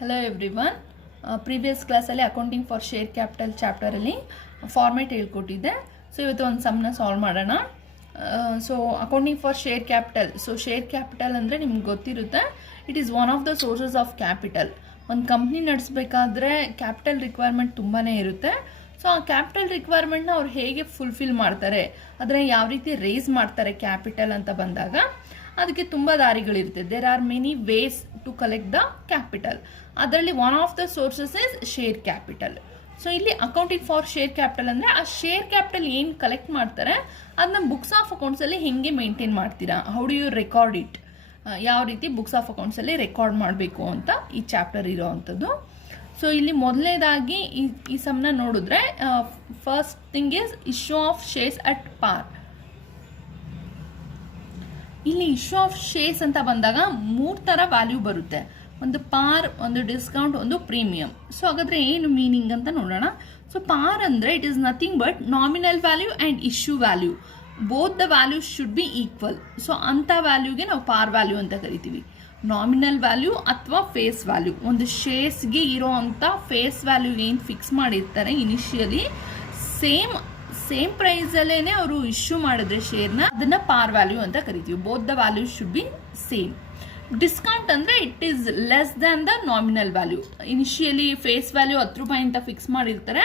Hello everyone. Previous class ಅಲ್ಲಿ accounting for share capital chapter ಅಲ್ಲಿ format ಹೇಳ್ಕೊಟ್ಟಿದ್ದೆ. So ಇವತ್ತು ಒಂದು ಸಮ್ನ ಸಾಲ್ವ್ ಮಾಡೋಣ. So accounting for share capital. So share capital ಅಂದರೆ ನಿಮ್ಗೆ ಗೊತ್ತಿರುತ್ತೆ, it is one of the sources of capital. ಒಂದು company ನಡೆಸಬೇಕಾದ್ರೆ capital requirement ತುಂಬಾ ಇರುತ್ತೆ. ಸೊ ಆ ಕ್ಯಾಪಿಟಲ್ ರಿಕ್ವೈರ್ಮೆಂಟ್ನ ಅವ್ರು ಹೇಗೆ ಫುಲ್ಫಿಲ್ ಮಾಡ್ತಾರೆ, ಅದನ್ನು ಯಾವ ರೀತಿ ರೇಸ್ ಮಾಡ್ತಾರೆ ಕ್ಯಾಪಿಟಲ್ ಅಂತ ಬಂದಾಗ ಅದಕ್ಕೆ ತುಂಬ ದಾರಿಗಳಿರುತ್ತೆ. There are many ways to collect the capital. ಅದರಲ್ಲಿ one of the sources is share capital. So ಇಲ್ಲಿ ಅಕೌಂಟಿಂಗ್ ಫಾರ್ ಶೇರ್ ಕ್ಯಾಪಿಟಲ್ ಅಂದರೆ ಆ ಶೇರ್ ಕ್ಯಾಪಿಟಲ್ ಏನು ಕಲೆಕ್ಟ್ ಮಾಡ್ತಾರೆ ಅದನ್ನ ಬುಕ್ಸ್ ಆಫ್ ಅಕೌಂಟ್ಸಲ್ಲಿ ಹೆಂಗೆ ಮೇಂಟೈನ್ ಮಾಡ್ತೀರಾ, how do you record it, ಯಾವ ರೀತಿ ಬುಕ್ಸ್ ಆಫ್ ಅಕೌಂಟ್ಸಲ್ಲಿ ರೆಕಾರ್ಡ್ ಮಾಡಬೇಕು ಅಂತ ಈ ಚಾಪ್ಟರ್ ಇರೋ ಅಂಥದ್ದು. ಸೊ ಇಲ್ಲಿ ಮೊದಲನೇದಾಗಿ ಈ ಸಮ್ನ ನೋಡಿದ್ರೆ first thing is issue of shares at par. ಇಲ್ಲಿ ಇಶ್ಯೂ ಆಫ್ ಶೇರ್ಸ್ ಅಂತ ಬಂದಾಗ 3 ಥರ ವ್ಯಾಲ್ಯೂ ಬರುತ್ತೆ, ಒಂದು ಪಾರ್, ಒಂದು ಡಿಸ್ಕೌಂಟ್, ಒಂದು ಪ್ರೀಮಿಯಂ. ಸೊ ಹಾಗಾದ್ರೆ ಏನು ಮೀನಿಂಗ್ ಅಂತ ನೋಡೋಣ. ಸೊ ಪಾರ್ ಅಂದರೆ it is nothing but nominal value and issue value, both the value should be equal. So ಅಂಥ ವ್ಯಾಲ್ಯೂಗೆ ನಾವು ಪಾರ್ ವ್ಯಾಲ್ಯೂ ಅಂತ ಕರಿತೀವಿ. ನಾಮಿನಲ್ ವ್ಯಾಲ್ಯೂ ಅಥವಾ ಫೇಸ್ ವ್ಯಾಲ್ಯೂ, ಒಂದು ಶೇರ್ಸ್ಗೆ ಇರೋ ಅಂಥ ಫೇಸ್ ವ್ಯಾಲ್ಯೂ ಏನು ಫಿಕ್ಸ್ ಮಾಡಿರ್ತಾರೆ ಇನಿಷಿಯಲಿ, ಸೇಮ್ ಪ್ರೈಸಲ್ಲೇ ಅವರು ಇಶ್ಯೂ ಮಾಡಿದ್ರೆ ಶೇರ್ನ, ಅದನ್ನ ಪಾರ್ ವ್ಯಾಲ್ಯೂ ಅಂತ ಕರಿತೀವಿ. Both the value should be same. Discount ಅಂದರೆ it is less than the nominal value. Initially face value 10 ರೂಪಾಯಿ ಅಂತ ಫಿಕ್ಸ್ ಮಾಡಿರ್ತಾರೆ,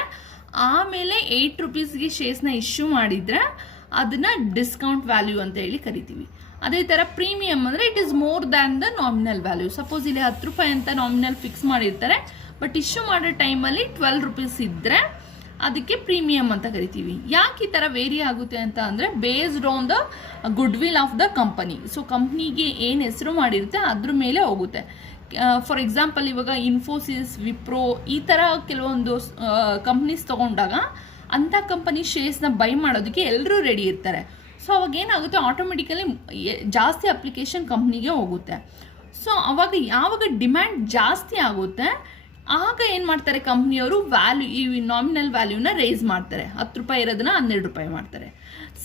ಆಮೇಲೆ 8 ರೂಪೀಸ್ಗೆ ಶೇರ್ಸ್ನ ಇಶ್ಯೂ ಮಾಡಿದ್ರೆ ಅದನ್ನ ಡಿಸ್ಕೌಂಟ್ ವ್ಯಾಲ್ಯೂ ಅಂತ ಹೇಳಿ ಕರಿತೀವಿ. ಅದೇ ಥರ ಪ್ರೀಮಿಯಂ ಅಂದರೆ it is more than the nominal value. Suppose ಇಲ್ಲಿ 10 ರೂಪಾಯಿ ಅಂತ ನಾಮಿನಲ್ ಫಿಕ್ಸ್ ಮಾಡಿರ್ತಾರೆ, ಬಟ್ ಇಶ್ಯೂ ಮಾಡೋ ಟೈಮಲ್ಲಿ 12 ರೂಪೀಸ್ ಇದ್ದರೆ ಅದಕ್ಕೆ ಪ್ರೀಮಿಯಂ ಅಂತ ಕರಿತೀವಿ. ಯಾಕೆ ಈ ಥರ ವೇರಿ ಆಗುತ್ತೆ ಅಂತ ಅಂದರೆ based on the good will of the company. So ಕಂಪ್ನಿಗೆ ಏನು ಹೆಸರು ಮಾಡಿರುತ್ತೆ ಅದ್ರ ಮೇಲೆ ಹೋಗುತ್ತೆ. ಫಾರ್ ಎಕ್ಸಾಂಪಲ್ ಇವಾಗ ಇನ್ಫೋಸಿಸ್, ವಿಪ್ರೋ ಈ ಥರ ಕೆಲವೊಂದು ಕಂಪ್ನೀಸ್ ತೊಗೊಂಡಾಗ ಅಂಥ ಕಂಪನಿ ಶೇರ್ಸ್ನ ಬೈ ಮಾಡೋದಕ್ಕೆ ಎಲ್ಲರೂ ರೆಡಿ ಇರ್ತಾರೆ. ಸೊ ಅವಾಗ ಏನಾಗುತ್ತೆ, ಆಟೋಮೆಟಿಕಲಿ ಜಾಸ್ತಿ ಅಪ್ಲಿಕೇಶನ್ ಕಂಪ್ನಿಗೆ ಹೋಗುತ್ತೆ. ಸೊ ಅವಾಗ ಯಾವಾಗ ಡಿಮ್ಯಾಂಡ್ ಜಾಸ್ತಿ ಆಗುತ್ತೆ ಆಗ ಏನು ಮಾಡ್ತಾರೆ ಕಂಪ್ನಿಯವರು, ವ್ಯಾಲ್ಯೂ ಈ ನಾಮಿನಲ್ ವ್ಯಾಲ್ಯೂನ ರೇಸ್ ಮಾಡ್ತಾರೆ. 10 ರೂಪಾಯಿ ಇರೋದನ್ನ 12 ರೂಪಾಯಿ ಮಾಡ್ತಾರೆ.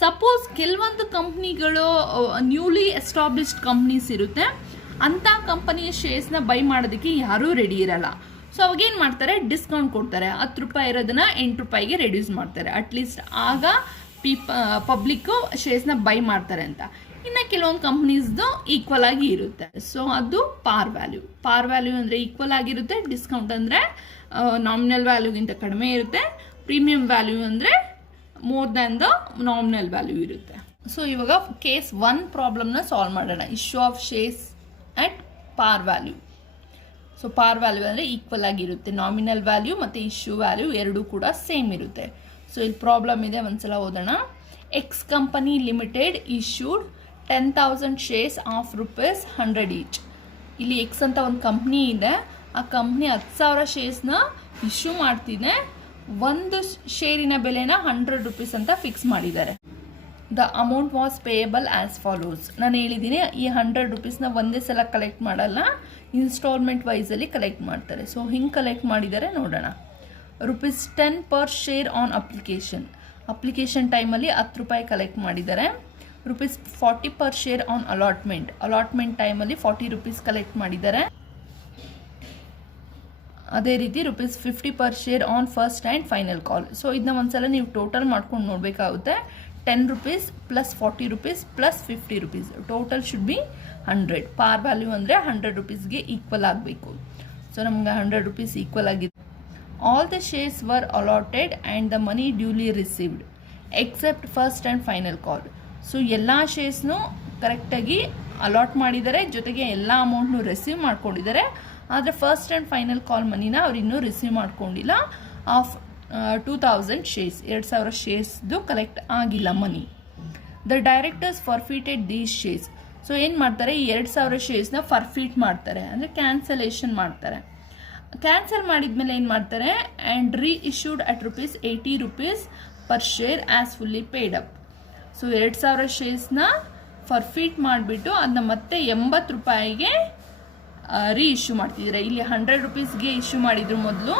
ಸಪೋಸ್ ಕೆಲವೊಂದು ಕಂಪ್ನಿಗಳು ನ್ಯೂಲಿ ಎಸ್ಟಾಬ್ಲಿಷ್ಡ್ ಕಂಪ್ನೀಸ್ ಇರುತ್ತೆ, ಅಂಥ ಕಂಪನಿಯ ಶೇರ್ಸ್ನ ಬೈ ಮಾಡೋದಕ್ಕೆ ಯಾರೂ ರೆಡಿ ಇರಲ್ಲ. ಸೊ ಅವಾಗ ಏನು ಮಾಡ್ತಾರೆ, ಡಿಸ್ಕೌಂಟ್ ಕೊಡ್ತಾರೆ. 10 ರೂಪಾಯಿ ಇರೋದನ್ನ 8 ರೂಪಾಯಿಗೆ ರೆಡ್ಯೂಸ್ ಮಾಡ್ತಾರೆ. ಅಟ್ಲೀಸ್ಟ್ ಆಗ ಪಬ್ಲಿಕ್ಕು ಶೇರ್ಸ್ನ ಬೈ ಮಾಡ್ತಾರೆ ಅಂತ. ಇನ್ನು ಕೆಲವೊಂದು ಕಂಪ್ನೀಸ್ದು ಈಕ್ವಲ್ ಆಗಿ ಇರುತ್ತೆ. ಸೊ ಅದು ಪಾರ್ ವ್ಯಾಲ್ಯೂ. ಪಾರ್ ವ್ಯಾಲ್ಯೂ ಅಂದರೆ ಈಕ್ವಲ್ ಆಗಿರುತ್ತೆ, ಡಿಸ್ಕೌಂಟ್ ಅಂದರೆ ನಾಮಿನಲ್ ವ್ಯಾಲ್ಯೂಗಿಂತ ಕಡಿಮೆ ಇರುತ್ತೆ, ಪ್ರೀಮಿಯಂ ವ್ಯಾಲ್ಯೂ ಅಂದರೆ more than the nominal value ಇರುತ್ತೆ. ಸೊ ಇವಾಗ ಕೇಸ್ 1 ಪ್ರಾಬ್ಲಮ್ನ ಸಾಲ್ವ್ ಮಾಡೋಣ. Issue of shares at par value. So ಪಾರ್ ವ್ಯಾಲ್ಯೂ ಅಂದರೆ ಈಕ್ವಲ್ ಆಗಿರುತ್ತೆ, ನಾಮಿನಲ್ ವ್ಯಾಲ್ಯೂ ಮತ್ತು ಇಶ್ಯೂ ವ್ಯಾಲ್ಯೂ ಎರಡೂ ಕೂಡ ಸೇಮ್ ಇರುತ್ತೆ. ಸೊ ಇಲ್ಲಿ ಪ್ರಾಬ್ಲಮ್ ಇದೆ, ಒಂದ್ಸಲ ಓದೋಣ. X company limited issued 10,000 shares of ₹100 each. ಇಲ್ಲಿ ಎಕ್ಸ್ ಅಂತ ಒಂದು ಕಂಪ್ನಿ ಇದೆ, ಆ ಕಂಪ್ನಿ 10,000 ಶೇರ್ಸ್ನ ಇಶ್ಯೂ ಮಾಡ್ತಿದೆ. ಒಂದು ಶೇರಿನ ಬೆಲೆನ 100 ರೂಪೀಸ್ ಅಂತ ಫಿಕ್ಸ್ ಮಾಡಿದ್ದಾರೆ. The amount was payable as follows. ನಾನು ಹೇಳಿದ್ದೀನಿ, ಈ 100 ರೂಪೀಸ್ನ ಒಂದೇ ಸಲ ಕಲೆಕ್ಟ್ ಮಾಡಲ್ಲ, ಇನ್ಸ್ಟಾಲ್ಮೆಂಟ್ ವೈಸಲ್ಲಿ ಕಲೆಕ್ಟ್ ಮಾಡ್ತಾರೆ. ಸೊ ಹಿಂಗೆ ಕಲೆಕ್ಟ್ ಮಾಡಿದ್ದಾರೆ ನೋಡೋಣ. ₹10 ಪರ್ ಶೇರ್ ಆನ್ ಅಪ್ಲಿಕೇಶನ್ ಟೈಮಲ್ಲಿ 10 ರೂಪಾಯಿ ಕಲೆಕ್ಟ್ ಮಾಡಿದ್ದಾರೆ. ₹40 ಪರ್ ಶೇರ್ ಆನ್ ಅಲಾಟ್ಮೆಂಟ್ ಟೈಮಲ್ಲಿ 40 ರೂಪೀಸ್ ಕಲೆಕ್ಟ್ ಮಾಡಿದ್ದಾರೆ. ಅದೇ ರೀತಿ ₹50 per share on first and final call. So ಇದನ್ನ ಒಂದ್ಸಲ ನೀವು ಟೋಟಲ್ ಮಾಡ್ಕೊಂಡು ನೋಡಬೇಕಾಗುತ್ತೆ. 10 rupees plus 40 rupees plus 50 rupees, total should be 100. ಪಾರ್ ವ್ಯಾಲ್ಯೂ ಅಂದರೆ 100 ರೂಪೀಸ್ಗೆ ಈಕ್ವಲ್ ಆಗಬೇಕು. ಸೊ ನಮ್ಗೆ 100 ರೂಪೀಸ್ ಈಕ್ವಲ್ ಆಗಿದೆ. All the shares were allotted and the money duly received except first and final call. So ಎಲ್ಲ ಶೇರ್ಸ್ನು ಕರೆಕ್ಟಾಗಿ ಅಲಾಟ್ ಮಾಡಿದ್ದಾರೆ, ಜೊತೆಗೆ ಎಲ್ಲ ಅಮೌಂಟ್ನು ರಿಸೀವ್ ಮಾಡ್ಕೊಂಡಿದ್ದಾರೆ. ಆದರೆ ಫಸ್ಟ್ ಆ್ಯಂಡ್ ಫೈನಲ್ ಕಾಲ್ ಮನಿನ ಅವ್ರು ಇನ್ನೂ ರಿಸೀವ್ ಮಾಡ್ಕೊಂಡಿಲ್ಲ. ಆಫ್ 2,000 ಶೇರ್ಸ್, 2,000 ಶೇರ್ಸ್ದು ಕಲೆಕ್ಟ್ ಆಗಿಲ್ಲ money. The directors forfeited these shares. So ಏನು ಮಾಡ್ತಾರೆ, ಈ 2,000 ಶೇರ್ಸ್ನ ಫರ್ಫಿಟ್ ಮಾಡ್ತಾರೆ, ಅಂದರೆ ಕ್ಯಾನ್ಸಲೇಷನ್ ಮಾಡ್ತಾರೆ. ಕ್ಯಾನ್ಸಲ್ ಮಾಡಿದ್ಮೇಲೆ ಏನು ಮಾಡ್ತಾರೆ, ಆ್ಯಂಡ್ ರೀ issued at ₹80 per share as fully paid up. So 2,000 ಶೇರ್ಸ್ನ forfeit ಮಾಡಿಬಿಟ್ಟು ಅದನ್ನ ಮತ್ತೆ 80 ರೂಪಾಯಿಗೆ ರೀ ಇಶ್ಯೂ ಮಾಡ್ತಿದ್ದಾರೆ. ಇಲ್ಲಿ 100 ರೂಪೀಸ್ಗೆ ಇಶ್ಯೂ ಮಾಡಿದ್ರು ಮೊದಲು,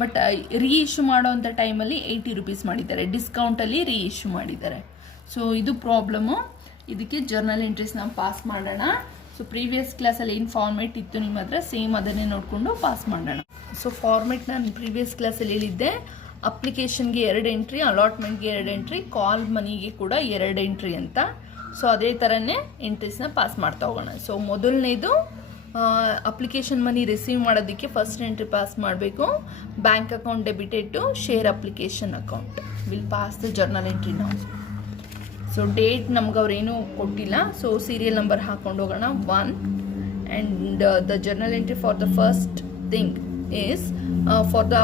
ಬಟ್ ರೀ ಇಶ್ಯೂ ಮಾಡೋ ಅಂಥ ಟೈಮಲ್ಲಿ 80 ರೂಪೀಸ್ ಮಾಡಿದ್ದಾರೆ, ಡಿಸ್ಕೌಂಟಲ್ಲಿ ರೀ ಇಶ್ಯೂ ಮಾಡಿದ್ದಾರೆ. ಸೊ ಇದು ಪ್ರಾಬ್ಲಮ್ಮು. ಇದಕ್ಕೆ ಜರ್ನಲ್ ಎಂಟ್ರೀಸ್ ನಾವು ಪಾಸ್ ಮಾಡೋಣ. ಸೊ ಸೊ ಪ್ರೀವಿಯಸ್ ಕ್ಲಾಸಲ್ಲಿ ಏನು ಫಾರ್ಮೇಟ್ ಇತ್ತು ನಿಮ್ಮ ಹತ್ರ ಸೇಮ್ ಅದನ್ನೇ ನೋಡಿಕೊಂಡು ಪಾಸ್ ಮಾಡೋಣ. ಸೊ ಫಾರ್ಮೇಟ್ ನಾನು ಪ್ರೀವಿಯಸ್ ಕ್ಲಾಸಲ್ಲಿ ಹೇಳಿದ್ದೆ, ಅಪ್ಲಿಕೇಶನ್ಗೆ 2 ಎಂಟ್ರಿ, ಅಲಾಟ್ಮೆಂಟ್ಗೆ 2 ಎಂಟ್ರಿ, ಕಾಲ್ ಮನಿಗೆ ಕೂಡ 2 ಎಂಟ್ರಿ ಅಂತ. ಸೊ ಅದೇ ಥರನೇ ಎಂಟ್ರೀಸ್ನ ಪಾಸ್ ಮಾಡ್ತಾ ಹೋಗೋಣ. ಸೊ ಮೊದಲನೇದು ಅಪ್ಲಿಕೇಶನ್ ಮನಿ ರಿಸೀವ್ ಮಾಡೋದಕ್ಕೆ ಫಸ್ಟ್ ಎಂಟ್ರಿ ಪಾಸ್ ಮಾಡಬೇಕು. Bank account debited to share application account will pass the journal entry ನಾವು. ಸೊ ಡೇಟ್ ನಮ್ಗೆ ಅವ್ರೇನು ಕೊಟ್ಟಿಲ್ಲ, ಸೊ ಸೀರಿಯಲ್ ನಂಬರ್ ಹಾಕೊಂಡು ಹೋಗೋಣ 1 and the journal entry for the first thing is for the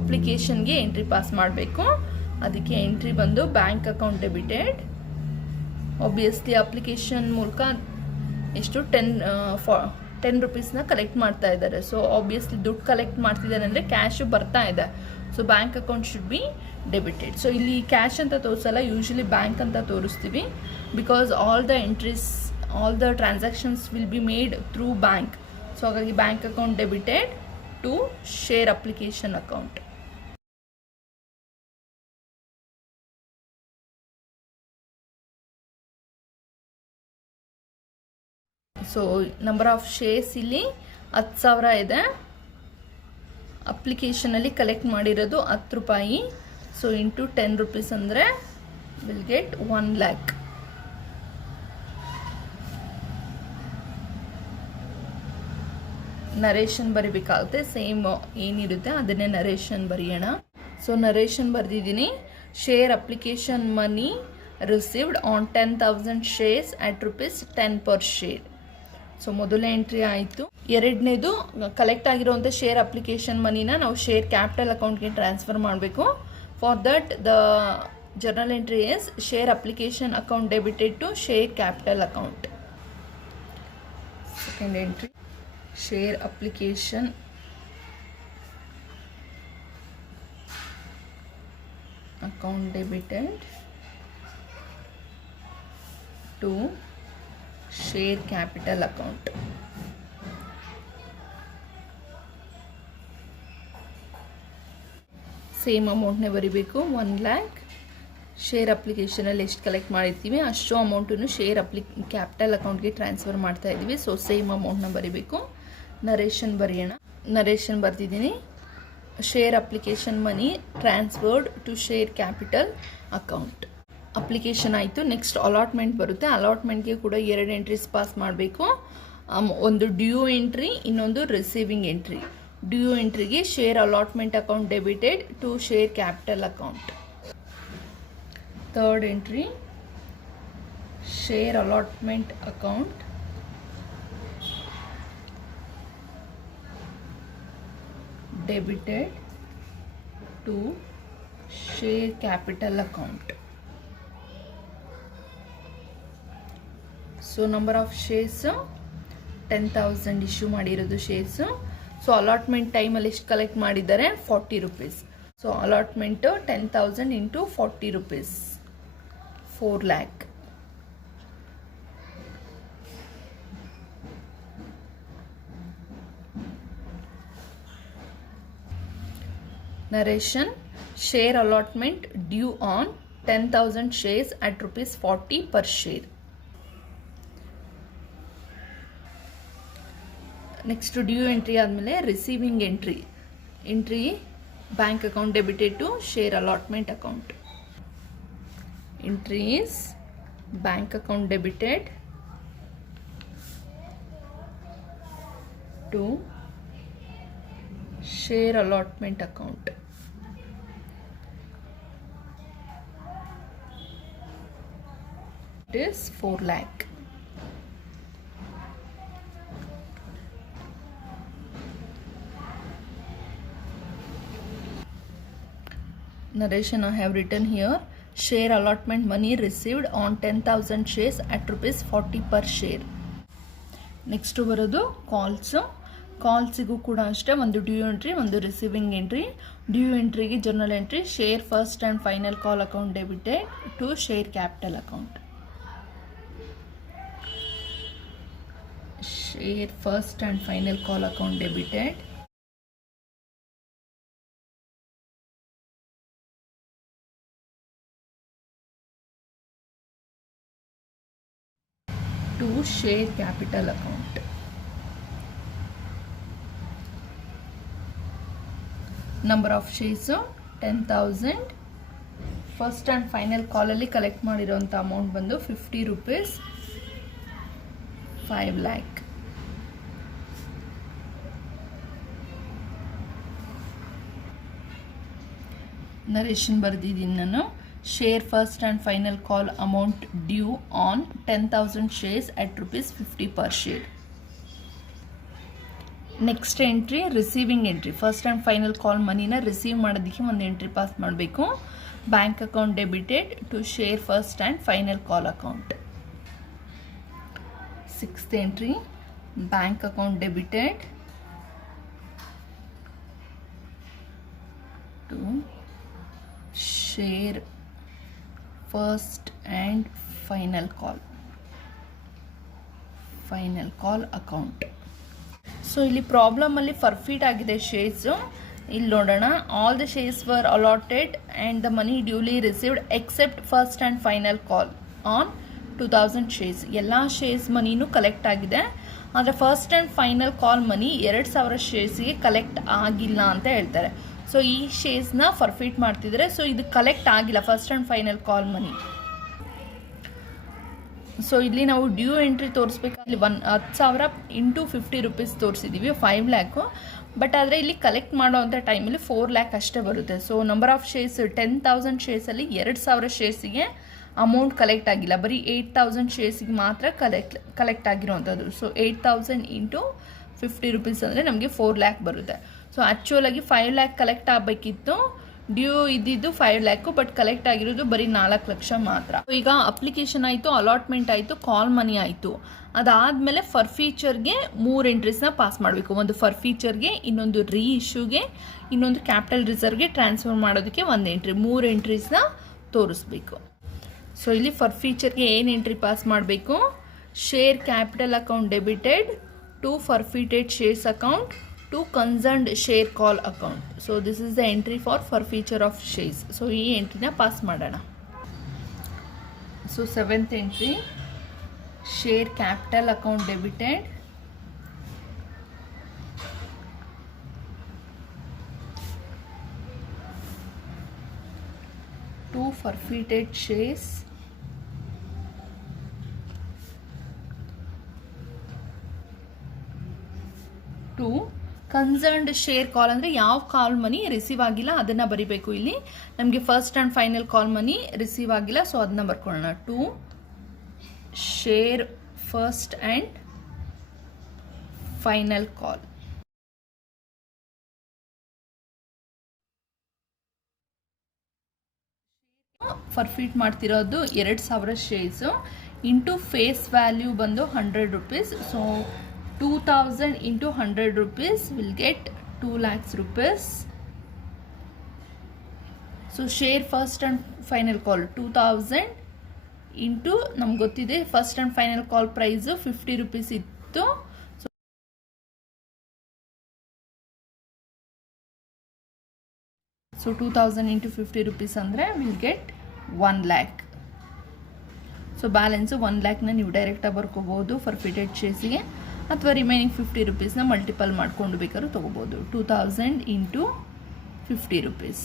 ಅಪ್ಲಿಕೇಶನ್ಗೆ entry pass ಮಾಡಬೇಕು. ಅದಕ್ಕೆ ಎಂಟ್ರಿ ಬಂದು bank account debited. Obviously application ಮೂಲಕ ಎಷ್ಟು 10 ರುಪೀಸ್ನ ಕಲೆಕ್ಟ್ ಮಾಡ್ತಾ ಇದ್ದಾರೆ. ಸೊ ಆಬ್ವಿಯಸ್ಲಿ ದುಡ್ಡು ಕಲೆಕ್ಟ್ ಮಾಡ್ತಿದ್ದಾರೆ ಅಂದರೆ ಕ್ಯಾಶು ಬರ್ತಾ ಇದೆ. So bank account should be debited. So ಇಲ್ಲಿ ಕ್ಯಾಶ್ ಅಂತ ತೋರಿಸಲ್ಲ, ಯೂಶಲಿ ಬ್ಯಾಂಕ್ ಅಂತ ತೋರಿಸ್ತೀವಿ, because all the transactions will be made through bank. So ಹಾಗಾಗಿ bank account debited to share application account. So number of shares ಇಲ್ಲಿ 10,000 ಇದೆ. ಅಪ್ಲಿಕೇಶನಲ್ಲಿ collect ಮಾಡಿರೋದು 10 ರೂಪಾಯಿ. ಸೊ ಇಂಟು 10 ರುಪೀಸ್ ಅಂದರೆ ವಿಲ್ ಗೆಟ್ 1 lakh. ನರೇಷನ್ ಬರಿಬೇಕಾಗುತ್ತೆ, ಸೇಮ್ ಏನಿರುತ್ತೆ ಅದನ್ನೇ ನರೇಷನ್ ಬರೆಯೋಣ. ಸೊ ನರೇಷನ್ ಬರೆದಿದ್ದೀನಿ. Share application money received on 10,000 shares at ₹10 per share. So ಮೊದಲನೇ ಎಂಟ್ರಿ ಆಯಿತು. ಎರಡನೇದು ಕಲೆಕ್ಟ್ ಆಗಿರುವಂಥ ಶೇರ್ ಅಪ್ಲಿಕೇಶನ್ ಮನಿನ ನಾವು ಶೇರ್ ಕ್ಯಾಪಿಟಲ್ ಅಕೌಂಟ್ಗೆ ಟ್ರಾನ್ಸ್ಫರ್ ಮಾಡಬೇಕು. For that the journal entry is share application account debited to share capital account. Second entry share application account debited to share capital account. Same ಅಮೌಂಟ್ನೇ ಬರಿಬೇಕು, 1 lakh. Share ಅಪ್ಲಿಕೇಶನಲ್ಲಿ ಎಷ್ಟು collect ಮಾಡಿರ್ತೀವಿ ಅಷ್ಟು ಅಮೌಂಟನ್ನು capital ಅಕೌಂಟ್ಗೆ ಟ್ರಾನ್ಸ್ಫರ್ ಮಾಡ್ತಾ ಇದ್ದೀವಿ. ಸೊ ಸೇಮ್ ಅಮೌಂಟ್ನ ಬರಿಬೇಕು. ನರೇಷನ್ ಬರೆಯೋಣ. ನರೇಷನ್ ಬರ್ತಿದ್ದೀನಿ. Share application money transferred to share capital account. Application ಆಯಿತು. ನೆಕ್ಸ್ಟ್ ಅಲಾಟ್ಮೆಂಟ್ ಬರುತ್ತೆ. ಅಲಾಟ್ಮೆಂಟ್ಗೆ ಕೂಡ 2 ಎಂಟ್ರೀಸ್ ಪಾಸ್ ಮಾಡಬೇಕು. ಒಂದು ಡ್ಯೂ ಎಂಟ್ರಿ, ಇನ್ನೊಂದು ರಿಸೀವಿಂಗ್ ಎಂಟ್ರಿ. ಡ್ಯೂ ಎಂಟ್ರಿಗೆ share allotment account debited to share capital account. Third entry share allotment account debited to share capital account. So number of shares 10,000 issue ಮಾಡಿರೋದು shares. So allotment ಟೈಮಲ್ಲಿ ಎಷ್ಟು collect ಮಾಡಿದ್ದಾರೆ 40 rupees. So allotment 10,000 into 40 rupees 4 lakh. Narration share allotment due on 10,000 shares at ₹40 per share. Next due entry ಆದಮೇಲೆ receiving entry bank account debited to share allotment account. Entry is bank account debited to share allotment account. It is 4 lakh. Narration I have written here. Share allotment money received on 10,000 shares at ₹40 per share. Next ಬರೋದು calls. ಕಾಲ್ಸಿಗೂ ಕೂಡ ಅಷ್ಟೇ ಒಂದು due entry, ಒಂದು receiving entry. Due ಎಂಟ್ರಿಗೆ journal entry share first and final call account debited to share capital account. Share first and final call account debited to share capital account. Number of shares 10,000. First and final ಕಾಲಲ್ಲಿ collect ಮಾಡಿರೋಂಥ amount ಬಂದು 50 rupees, 5 lakh. Narration ಬರೆದಿದ್ದೀನಿ ನಾನು. Share first and final call amount due on 10,000 shares at ₹50 per share. Next entry receiving entry. First and final call ಮನಿನ receive ಮಾಡೋದಕ್ಕೆ ಒಂದು entry pass ಮಾಡಬೇಕು. Bank account debited to share first and final call account. Sixth entry bank account debited to share first and final call account. So ಇಲ್ಲಿ ಪ್ರಾಬ್ಲಮಲ್ಲಿ forfeit ಆಗಿದೆ shares. ಇಲ್ಲಿ ನೋಡೋಣ. All the shares were allotted and the money duly received except first and final call on 2,000 shares. ಎಲ್ಲ shares ಮನಿನೂ collect ಆಗಿದೆ. ಆದರೆ first and final call money 2,000 ಶೇರ್ಸ್ಗೆ collect ಆಗಿಲ್ಲ ಅಂತ ಹೇಳ್ತಾರೆ. ಸೊ ಈ ಶೇರ್ಸ್ನ ಫರ್ಫಿಟ್ ಮಾಡ್ತಿದ್ದಾರೆ. ಸೊ ಇದು ಕಲೆಕ್ಟ್ ಆಗಿಲ್ಲ first and final call money. So ಇಲ್ಲಿ ನಾವು ಡ್ಯೂ ಎಂಟ್ರಿ ತೋರಿಸ್ಬೇಕಾದ್ರೆ 10,000 ಇಂಟು 50 rupees ತೋರಿಸಿದ್ದೀವಿ, 5 lakh. ಬಟ್ ಆದರೆ ಇಲ್ಲಿ ಕಲೆಕ್ಟ್ ಮಾಡೋವಂಥ ಟೈಮಲ್ಲಿ 4 lakh ಅಷ್ಟೇ ಬರುತ್ತೆ. ಸೊ ನಂಬರ್ ಆಫ್ ಶೇರ್ಸ್ 10,000 ಶೇರ್ಸಲ್ಲಿ 2,000 ಶೇರ್ಸಿಗೆ ಅಮೌಂಟ್ ಕಲೆಕ್ಟ್ ಆಗಿಲ್ಲ. ಬರೀ 8,000 ಶೇರ್ಸಿಗೆ ಮಾತ್ರ ಕಲೆಕ್ಟ್ ಆಗಿರೋವಂಥದ್ದು. ಸೊ 8,000 ಇಂಟು 50 rupees ಅಂದರೆ ನಮಗೆ 4 lakh ಬರುತ್ತೆ. ಸೊ ಆ್ಯಕ್ಚುಲಾಗಿ 5 lakh ಕಲೆಕ್ಟ್ ಆಗಬೇಕಿತ್ತು. ಡ್ಯೂ ಇದ್ದಿದ್ದು 5 lakh, ಬಟ್ ಕಲೆಕ್ಟ್ ಆಗಿರೋದು ಬರೀ 4 ಲಕ್ಷ ಮಾತ್ರ. ಈಗ ಅಪ್ಲಿಕೇಶನ್ ಆಯಿತು, ಅಲಾಟ್ಮೆಂಟ್ ಆಯಿತು, ಕಾಲ್ ಮನಿ ಆಯಿತು. ಅದಾದಮೇಲೆ ಫರ್ಫೀಚರ್ಗೆ 3 ಎಂಟ್ರೀಸ್ನ ಪಾಸ್ ಮಾಡಬೇಕು. ಒಂದು ಫರ್ಫೀಚರ್ಗೆ, ಇನ್ನೊಂದು ರೀ ಇಶ್ಯೂಗೆ, ಇನ್ನೊಂದು ಕ್ಯಾಪಿಟಲ್ ರಿಸರ್ವ್ಗೆ ಟ್ರಾನ್ಸ್ಫರ್ ಮಾಡೋದಕ್ಕೆ 1 ಎಂಟ್ರಿ. 3 ಎಂಟ್ರೀಸ್ನ ತೋರಿಸ್ಬೇಕು. ಸೊ ಇಲ್ಲಿ ಫರ್ಫೀಚರ್ಗೆ ಏನು ಎಂಟ್ರಿ ಪಾಸ್ ಮಾಡಬೇಕು? Share capital account debited to forfeited shares account to concerned share call account. So this is the entry for forfeiture of shares. So ಈ ಎಂಟ್ರಿನ ಪಾಸ್ ಮಾಡೋಣ. So 7th entry share capital account debited to forfeited shares to concerned share call. ಅಂದರೆ ಯಾವ ಕಾಲ್ money receive ಆಗಿಲ್ಲ ಅದನ್ನು ಬರಿಬೇಕು. ಇಲ್ಲಿ ನಮಗೆ first and final call money receive ಆಗಿಲ್ಲ, ಸೊ ಅದನ್ನ ಬರ್ಕೊಳ್ಳೋಣ. To share first and final call. Forfeit ಮಾಡ್ತಿರೋದು 2,000 ಶೇರ್ಸು ಇಂಟು ಫೇಸ್ ವ್ಯಾಲ್ಯೂ ಬಂದು 100 rupees. So 2,000 into 100 rupees will get 2 lakhs rupees. So share first and final call 2,000 into ನಮ್ಗೆ ಗೊತ್ತಿದೆ first and final call price 50 rupees ಇತ್ತು. So 2,000 into 50 rupees ಅಂದರೆ will get 1 lakh. So balance 1 lakhನ ನೀವು ಡೈರೆಕ್ಟಾಗಿ ಬರ್ಕೋಬೋದು forfeited ಶೇರ್ಸಿಗೆ, ಅಥವಾ remaining 50 rupeesನ multiple ಮಾಡ್ಕೊಂಡು ಬೇಕಾದ್ರೂ ತೊಗೋಬೋದು. 2,000 ಇಂಟು 50 rupees.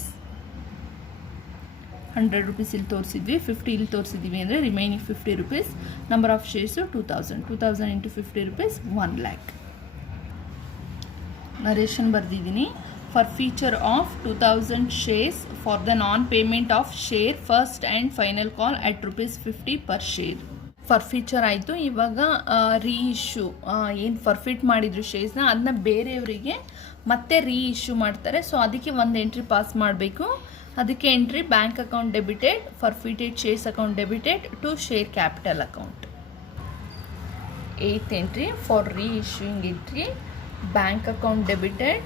100 rupees ಇಲ್ಲಿ ತೋರಿಸಿದ್ವಿ, 50 ಇಲ್ಲಿ ತೋರಿಸಿದ್ವಿ ಅಂದರೆ remaining 50 rupees. Number of shares 2,000 into 50 rupees 1 lakh. Narration ಬರೆದಿದ್ದೀನಿ. Forfeiture of 2,000 shares for the non payment of share first and final call at ₹50 per share. Forfeiture ಆಯಿತು. ಇವಾಗ ರೀ ಇಶ್ಯೂ ಏನು ಫರ್ಫಿಟ್ ಮಾಡಿದ್ರು ಶೇರ್ಸ್ನ ಅದನ್ನ ಬೇರೆಯವರಿಗೆ ಮತ್ತೆ ರೀ ಇಶ್ಯೂ ಮಾಡ್ತಾರೆ. ಸೊ ಅದಕ್ಕೆ ಒಂದು ಎಂಟ್ರಿ ಪಾಸ್ ಮಾಡಬೇಕು. ಅದಕ್ಕೆ entry bank account debited forfeited shares account debited to share capital account. 8th entry for reissuing entry bank account debited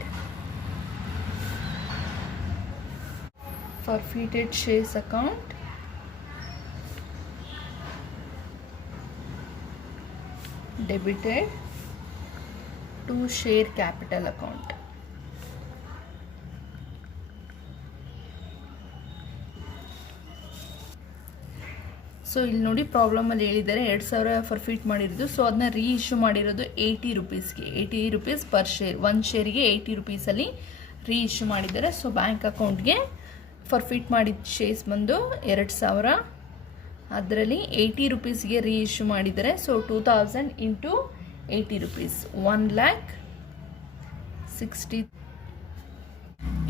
forfeited shares account debited to share capital account. So ಇಲ್ಲಿ ನೋಡಿ ಪ್ರಾಬ್ಲಮಲ್ಲಿ ಹೇಳಿದ್ದಾರೆ 2000 forfeit ಮಾಡಿರೋದು. So ಅದನ್ನ reissue ಮಾಡಿರೋದು 80 ರೂಪೀಸ್ಗೆ, 80 rupees per share, ಒಂದು ಶೇರಿಗೆ 80 ರೂಪೀಸಲ್ಲಿ reissue ಮಾಡಿದ್ದಾರೆ. ಸೊ ಬ್ಯಾಂಕ್ ಅಕೌಂಟ್ಗೆ ಫರ್ಫಿಟ್ ಮಾಡಿದ ಶೇರ್ಸ್ ಬಂದು 2000, ಅದರಲ್ಲಿ 80 ರೂಪೀಸ್ಗೆ ರೀಇಶ್ಯೂ ಮಾಡಿದ್ದಾರೆ. So 2000 into 80 rupees 1,60,000.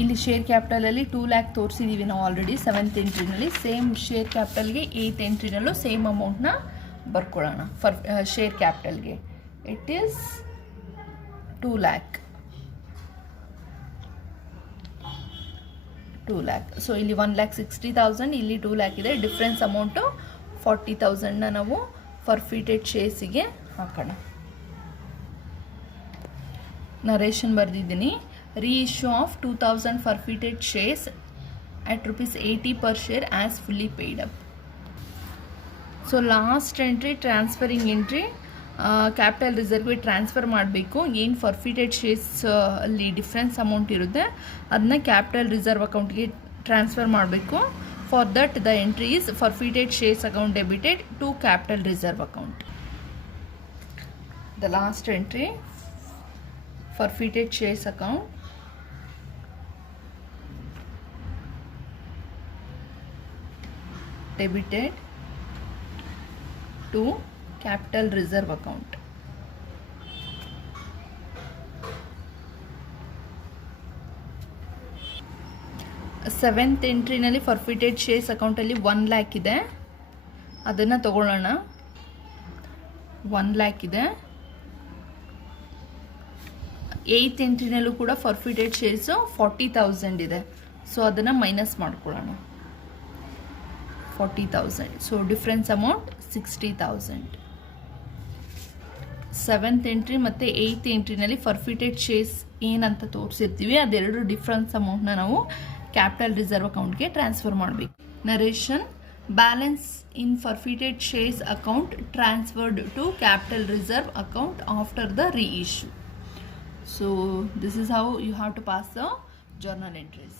ಇಲ್ಲಿ ಶೇರ್ ಕ್ಯಾಪಿಟಲಲ್ಲಿ 2 ಲ್ಯಾಕ್ ತೋರಿಸಿದ್ದೀವಿ ನಾವು ಆಲ್ರೆಡಿ 7th ಎಂಟ್ರಿನಲ್ಲಿ. ಸೇಮ್ ಶೇರ್ ಕ್ಯಾಪಿಟಲ್ಗೆ 8th ಎಂಟ್ರಿನಲ್ಲೂ ಸೇಮ್ ಅಮೌಂಟ್ನ ಬರ್ಕೊಳ್ಳೋಣ. ಫರ್ ಶೇರ್ ಕ್ಯಾಪಿಟಲ್ಗೆ ಇಟ್ ಈಸ್ 2 ಲ್ಯಾಕ್. ಸೊ ಇಲ್ಲಿ 1,60,000, ಇಲ್ಲಿ 2 ಲ್ಯಾಕ್ ಇದೆ. ಡಿಫ್ರೆನ್ಸ್ ಅಮೌಂಟು 40,000ನ ನಾವು ಫರ್ಫಿಟೆಡ್ ಶೇರ್ಸಿಗೆ ಹಾಕೋಣ. ನರೇಷನ್ ಬರೆದಿದ್ದೀನಿ. Reissue of 2000 forfeited shares at ₹80 per share as fully paid up. So last entry transferring entry capital ರಿಸರ್ವ್ಗೆ ಟ್ರಾನ್ಸ್ಫರ್ ಮಾಡಬೇಕು. ಏನು ಫರ್ಫಿಟೆಡ್ ಶೇರ್ಸ್ ಅಲ್ಲಿ ಡಿಫ್ರೆನ್ಸ್ ಅಮೌಂಟ್ ಇರುತ್ತೆ ಅದನ್ನ ಕ್ಯಾಪಿಟಲ್ ರಿಸರ್ವ್ ಅಕೌಂಟ್ಗೆ ಟ್ರಾನ್ಸ್ಫರ್ ಮಾಡಬೇಕು. For that the entry is forfeited shares account debited to capital reserve account. The last entry forfeited shares account debited to capital reserve account. Seventh ಎಂಟ್ರಿನಲ್ಲಿ forfeited shares ಅಕೌಂಟಲ್ಲಿ 1 lac ಇದೆ, ಅದನ್ನು ತಗೊಳ್ಳೋಣ. 1 lac ಇದೆ. 8th ಎಂಟ್ರಿನಲ್ಲೂ ಕೂಡ forfeited shares 40,000 ಇದೆ. So ಅದನ್ನು minus ಮಾಡ್ಕೊಳ್ಳೋಣ, 40,000. So difference amount 60,000. 7th entry ಮತ್ತು 8th ಎಂಟ್ರಿನಲ್ಲಿ ಫರ್ಫಿಟೆಡ್ ಶೇರ್ಸ್ ಏನಂತ ತೋರಿಸಿರ್ತೀವಿ ಅದೆರಡು ಡಿಫ್ರೆನ್ಸ್ ಅಮೌಂಟ್ನ ನಾವು ಕ್ಯಾಪಿಟಲ್ ರಿಸರ್ವ್ ಅಕೌಂಟ್ಗೆ ಟ್ರಾನ್ಸ್ಫರ್ ಮಾಡಬೇಕು. Narration: balance in forfeited shares account transferred to capital reserve account after the reissue. So this is how you have to pass the journal entries.